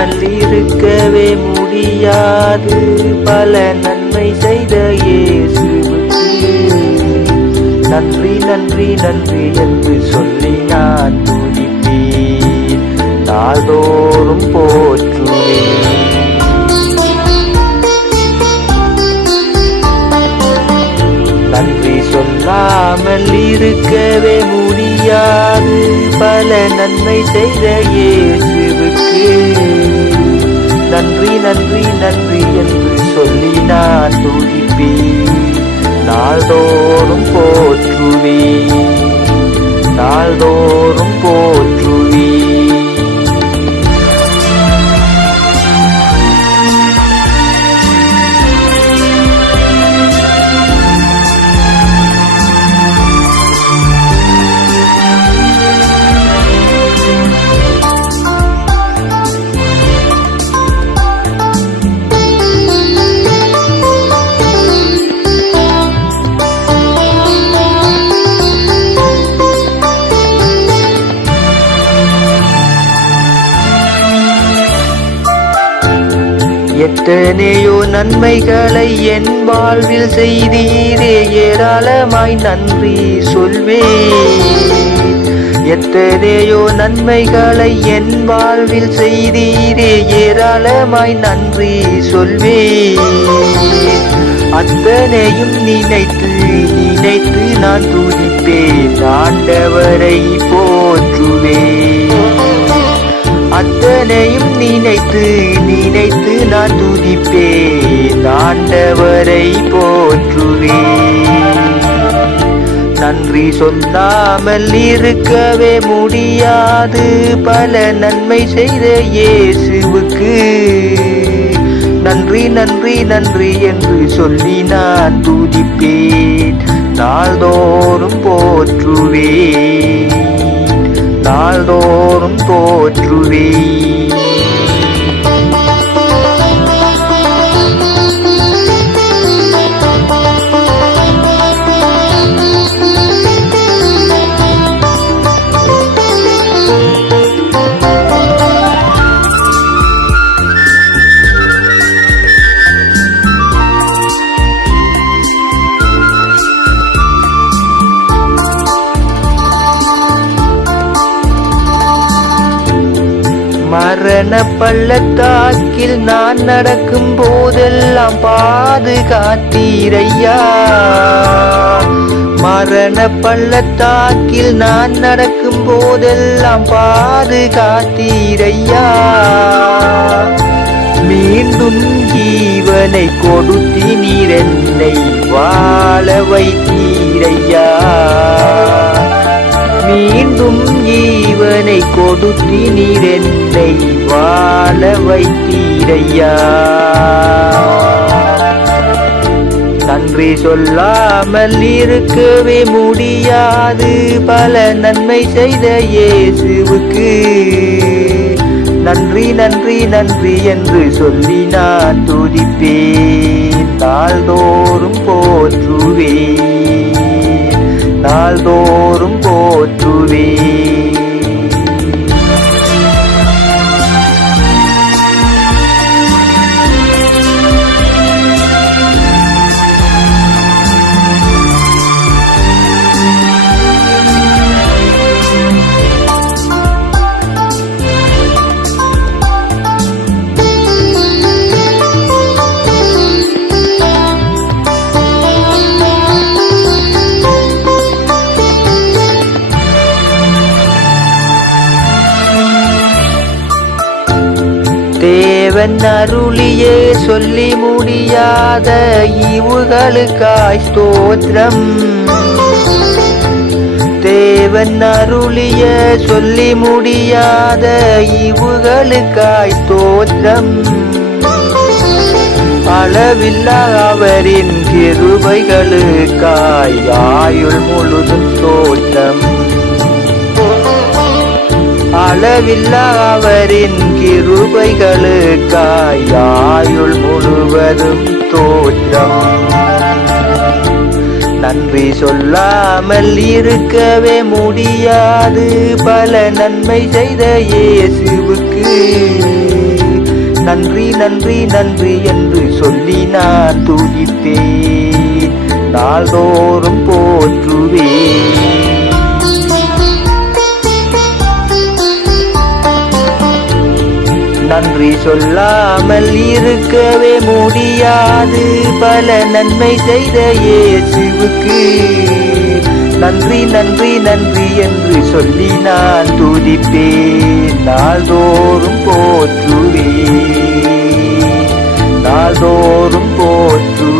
சொல்லாமல் இருக்கவே முடியாது. பல நன்மை செய்த இயேசுவுக்கு நன்றி நன்றி நன்றி என்று சொல்லி நான் துதிப்பேன், நாள்தோறும் போற்றுவேன். நன்றி சொல்லாமல் இருக்கவே முடியாது. பல நன்மை செய்த இயேசுவுக்கு நன்றி நன்றி நன்றி என்று சொல்லி நான் துதிப்பேன், நாள்தோறும் போற்றுவேன், நாள்தோறும் போற்றுவேன். எத்தனையோ நன்மைகளை என் வாழ்வில் செய்தீரே, ஏராளமாய் நன்றி சொல்வேன். எத்தனையோ நன்மைகளை என் வாழ்வில் செய்தீரே, ஏராளமாய் நன்றி சொல்வேன். அத்தனையும் நினைத்து நினைத்து நான் துதிப்பேன், ஆண்டவரை போற்றுவேன். அத்தனையும் நினைத்து நினைத்து நான் துதிப்பேன், ஆண்டவரை போற்றுவேன். நன்றி சொல்லாமல் இருக்கவே முடியாது. பல நன்மை செய்த இயேசுவுக்கு நன்றி நன்றி நன்றி என்று சொல்லி நான் துதிப்பேன், நாள்தோறும் போற்றுவேன், நாள்தோறும் போற்றுவேன். மரண பள்ளத்தாக்கில் நான் நடக்கும் போதெல்லாம் பாதுகாத்தீரையா. மரண பள்ளத்தாக்கில் நான் நடக்கும் போதெல்லாம் பாதுகாத்தீரையா. மீண்டும் ஜீவனை கொடுத்தி நீர் என்னை வாழ வைத்தீரையா. மீண்டும் ஜீவனை கொடுத்தி நீர் என்னை வாழ வைத்தீரையா. நன்றி சொல்லாமல் இருக்கவே முடியாது. பல நன்மை செய்த இயேசுவுக்கு நன்றி நன்றி நன்றி என்று சொல்லி நான் துதிப்பேன், நாள்தோறும் போற்றுவேன், நாள்தோறும் போற்றுவேன். தேவன் அருளியே சொல்லி முடியாத ஈவுகளுக்காய் ஸ்தோத்திரம். தேவன் அருளிய சொல்லி முடியாத ஈவுகளுக்காய் ஸ்தோத்திரம். அளவில்லா அவரின் கிருபைகளுக்காய் ஆயுள் முழுதும் ஸ்தோத்திரம். அளவில்லா அவரின் கிருபைகளுக்காய் ஆயுள் முழுவதும் ஸ்தோத்திரம். நன்றி சொல்லாமல் இருக்கவே முடியாது. பல நன்மை செய்த இயேசுவுக்கு நன்றி நன்றி நன்றி என்று சொல்லி நான் துதிப்பேன், நாள்தோறும் போற்றுவேன். நன்றி சொல்லாமல் இருக்கவே முடியாது, பல நன்மை செய்த இயேசுவுக்கு நன்றி நன்றி நன்றி என்று சொல்லி நான் துதிப்பேன், நாள்தோறும் போற்றுவேன், நாள்தோறும் போற்றுவேன்.